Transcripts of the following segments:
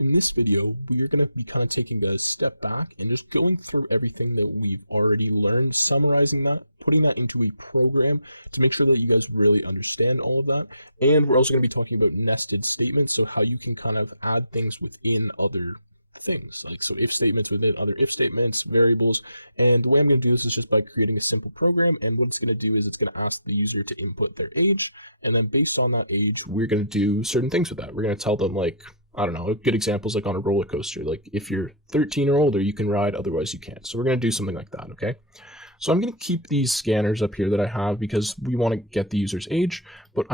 In this video, we are going to be kind of taking a step back and just going through everything that we've already learned, summarizing that, putting that into a program to make sure that you guys really understand all of that. And we're also going to be talking about nested statements, so how you can kind of add things within other things, like so if statements within other if statements, variables. And the way I'm going to do this is just by creating a simple program, and what it's going to do is it's going to ask the user to input their age, and then based on that age we're going to do certain things with that. We're going to tell them, like, I don't know, a good example is like on a roller coaster, like if you're 13 or older you can ride, otherwise you can't. So we're going to do something like that. Okay, so I'm going to keep these scanners up here that I have because we want to get the user's age. But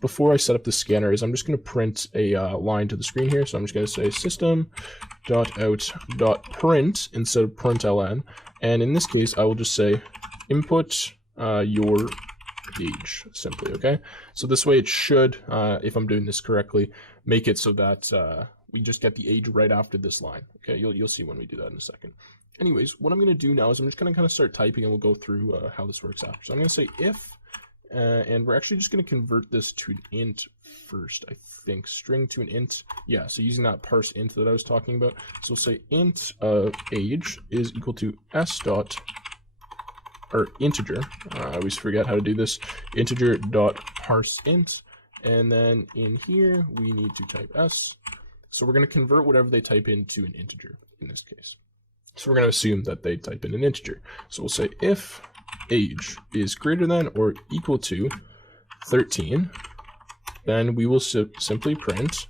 before I set up the scanner, I'm just going to print a line to the screen here. So I'm just going to say system.out.print instead of println. And in this case, I will just say input your age simply. Okay, so this way it should, if I'm doing this correctly, make it so that we just get the age right after this line. Okay, you'll see when we do that in a second. Anyways, what I'm going to do now is I'm just going to kind of start typing, and we'll go through how this works after. So I'm going to say if, and we're actually just going to convert this to an int first, I think. String to an int. Yeah, so using that parse int that I was talking about. So we'll say int age is equal to s dot, or integer. I always forget how to do this. Integer dot parse int. And then in here, we need to type s. So we're going to convert whatever they type into an integer in this case. So we're going to assume that they type in an integer. So we'll say if age is greater than or equal to 13, then we will simply print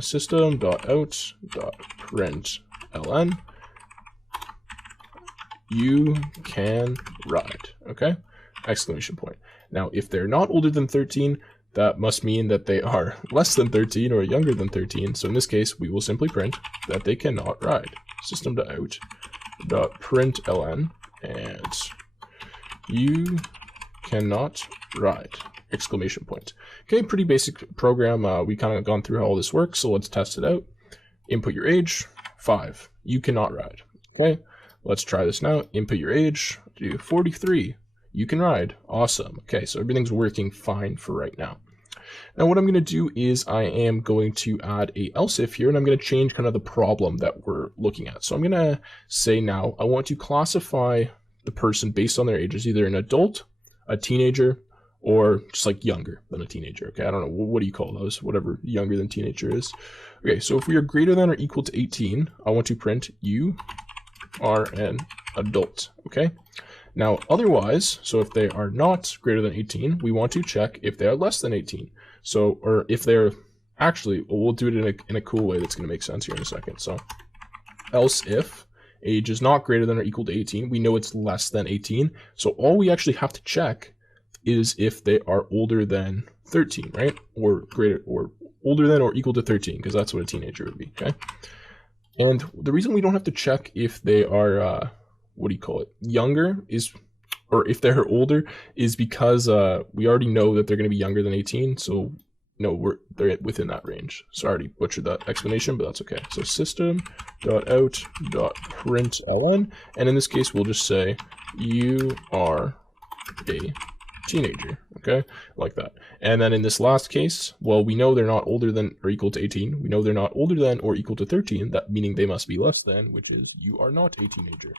system.out.println you can ride. Okay, exclamation point. Now if they're not older than 13, that must mean that they are less than 13 or younger than 13. So in this case, we will simply print that they cannot ride. System.out.println and you cannot ride, exclamation point. Okay, pretty basic program. We kind of gone through how all this works, so let's test it out. Input your age, 5. You cannot ride. Okay, let's try this now. Input your age, do 43. You can ride. Awesome. Okay, so everything's working fine for right now. Now what I'm going to do is I am going to add a else if here, and I'm going to change kind of the problem that we're looking at. So I'm going to say now I want to classify the person based on their age as either an adult, a teenager, or just like younger than a teenager. Okay, I don't know, what do you call those? Whatever younger than teenager is. Okay, so if we are greater than or equal to 18, I want to print you are an adult. Okay. Now, otherwise, so if they are not greater than 18, we want to check if they are less than 18. So, or if they're actually, we'll do it in a cool way that's going to make sense here in a second. So, else if age is not greater than or equal to 18, we know it's less than 18. So all we actually have to check is if they are older than 13, right? Or greater, or older than or equal to 13, because that's what a teenager would be. Okay. And the reason we don't have to check if they are, younger is, or if they're older, is because we already know that they're going to be younger than 18. So no, they're within that range. So I already butchered that explanation, but that's okay. So system.out.println, and in this case we'll just say you are a teenager. Okay, like that. And then in this last case, well, we know they're not older than or equal to 18. We know they're not older than or equal to 13, that meaning they must be less than, which is you are not a teenager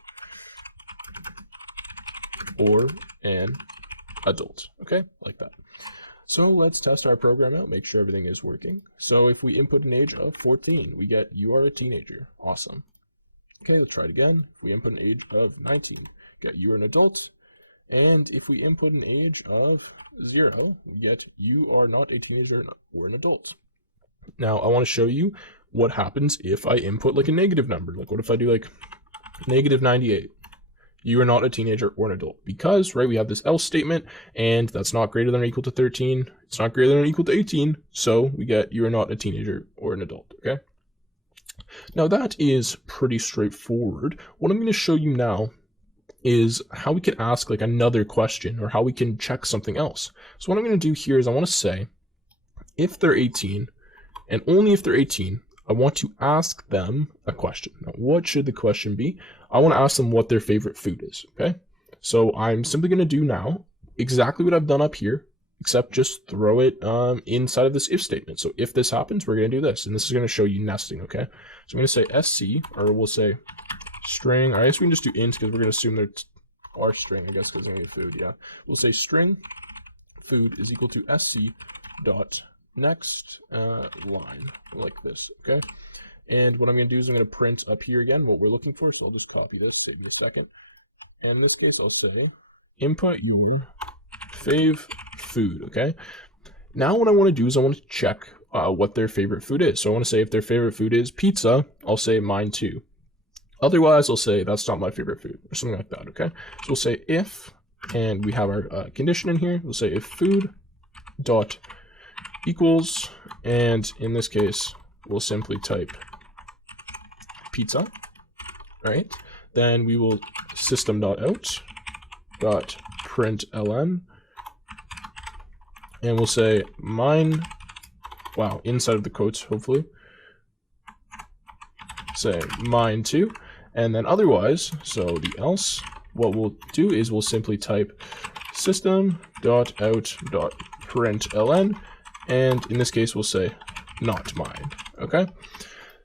or an adult. Okay, like that. So let's test our program out, make sure everything is working. So if we input an age of 14, we get you are a teenager. Awesome. Okay, let's try it again. If we input an age of 19, get you are an adult. And if we input an age of 0, we get you are not a teenager or an adult. Now I want to show you what happens if I input like a negative number. Like what if I do like negative 98? You are not a teenager or an adult, because, right, we have this else statement, and that's not greater than or equal to 13. It's not greater than or equal to 18, so we get you are not a teenager or an adult. Okay. Now that is pretty straightforward. What I'm going to show you now is how we can ask like another question, or how we can check something else. So what I'm going to do here is I want to say if they're 18, and only if they're 18, I want to ask them a question. Now, what should the question be? I want to ask them what their favorite food is. Okay, so I'm simply going to do now exactly what I've done up here, except just throw it inside of this if statement. So if this happens, we're going to do this, and this is going to show you nesting, okay? So I'm going to say sc, or we'll say string. I guess we can just do int because we're going to assume they're our string, I guess, because it's going to be food, yeah. We'll say string food is equal to sc dot next line, like this, okay? And what I'm going to do is I'm going to print up here again what we're looking for, so I'll just copy this, save me a second. And in this case, I'll say input your fave food, okay? Now what I want to do is I want to check what their favorite food is. So I want to say if their favorite food is pizza, I'll say mine too. Otherwise, I'll say that's not my favorite food, or something like that, okay? So we'll say if, and we have our condition in here, we'll say if food dot equals, and in this case, we'll simply type pizza, right? Then we will system.out dot println, and we'll say mine, wow, inside of the quotes, hopefully, say mine too, and then otherwise, so the else, what we'll do is we'll simply type system.out.println, and in this case, we'll say not mine, okay?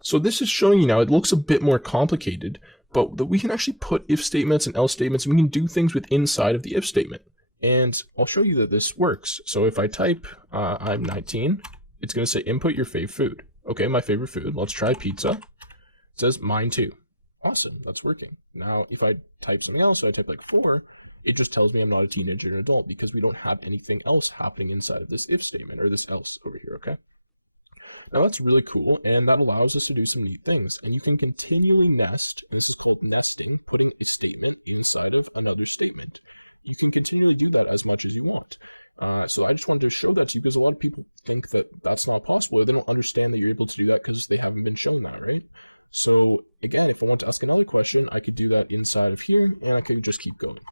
So this is showing you now, it looks a bit more complicated, but we can actually put if statements and else statements, and we can do things with inside of the if statement. And I'll show you that this works. So if I type, I'm 19, it's going to say input your fave food. Okay, my favorite food. Let's try pizza. It says mine too. Awesome, that's working. Now, if I type something else, so I type like 4, it just tells me I'm not a teenager or an adult because we don't have anything else happening inside of this if statement or this else over here, okay? Now that's really cool, and that allows us to do some neat things. And you can continually nest, and this is called nesting, putting a statement inside of another statement. You can continually do that as much as you want. So I just wanted to show that to you because a lot of people think that that's not possible, or they don't understand that you're able to do that because they haven't been shown that, right? So again, if I want to ask another question, I could do that inside of here, and I could just keep going.